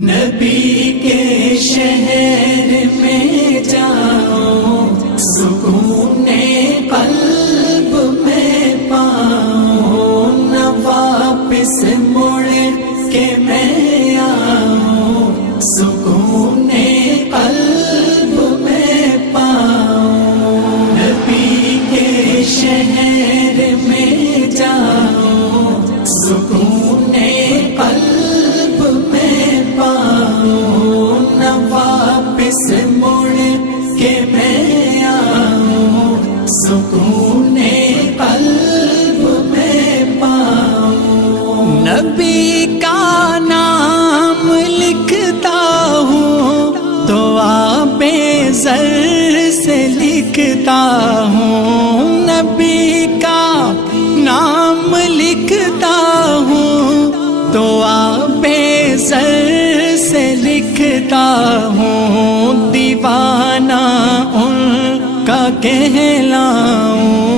نبی کے شہر میں جاؤ، سکون قلب میں پاؤ، نہ واپس مڑ کے میں آؤں، سکون قلب میں پاؤں۔ نبی کے شہر میں جاؤ، سکون قلب میں پاؤں، نہ واپس مڑ کے میں آؤں، سکون قلب میں پاؤں۔ نبی کا نام لکھتا ہوں تو آب زر سے لکھتا ہوں، نبی کا نام لکھتا ہوں تو آب زر سے لکھتا ہوں، دیوانہ ان کا کہلاؤں۔